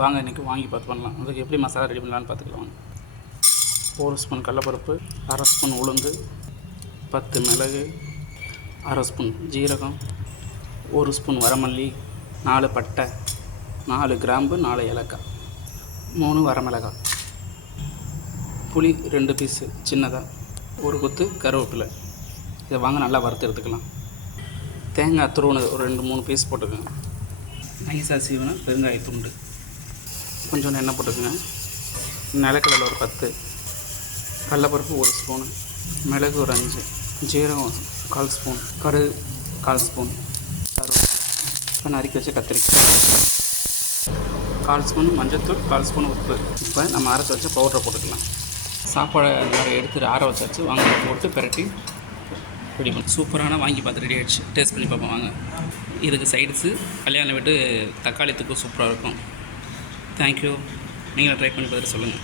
வாங்க இன்றைக்கி வாங்கி பார்த்து பண்ணலாம். அதுக்கு எப்படி மசாலா ரெடி பண்ணலான்னு பார்த்துக்கலாம் வாங்க. ஒரு ஸ்பூன் கடலப்பருப்பு அரை ஸ்பூன் உளுந்து பத்து மிளகு அரை ஸ்பூன் ஜீரகம் ஒரு ஸ்பூன் வரமல்லி நாலு பட்டை நாலு கிராம்பு நாலு ஏலக்காய் மூணு வரமிளகாய். புளி ரெண்டு பீஸு சின்னதாக ஒரு கொத்து கருவேப்பிலை. இதை வாங்க நல்லா வறுத்து எடுத்துக்கலாம். தேங்காய் துருவணு ஒரு ரெண்டு மூணு பீஸ் போட்டுக்கோங்க. நைஸாக சீவனம் பெருங்காய துண்டு. கொஞ்சோண்டு எண்ணெய் போட்டுக்கோங்க. நிலக்கடலை ஒரு பத்து கடலப்பருப்பு ஒரு ஸ்பூனு மிளகு ஒரு அஞ்சு ஜீரகம் கால் ஸ்பூன் கடுகு கால் ஸ்பூன் இப்போ நறுக்கி வச்சு கத்திரிக்காய். கால் ஸ்பூன் மஞ்சள்தூள் கால் ஸ்பூன் உப்பு. இப்போ நம்ம அரைச்சி வச்சு பவுடரை போட்டுக்கலாம். சாப்பாடை எல்லாரும் எடுத்து ஆற வச்சாச்சு வாங்க போட்டு பிரட்டி ரெடி பண்ணி. சூப்பரான வாங்கி பார்த்து ரெடி ஆகிடுச்சு டேஸ்ட் பண்ணி பார்ப்போம் வாங்க. இதுக்கு சைடுஸு கல்யாணம் விட்டு தக்காளி தொக்கு சூப்பராக இருக்கும். தேங்க்யூ. நீங்களும் ட்ரை பண்ணி பார்த்துட்டு சொல்லுங்கள்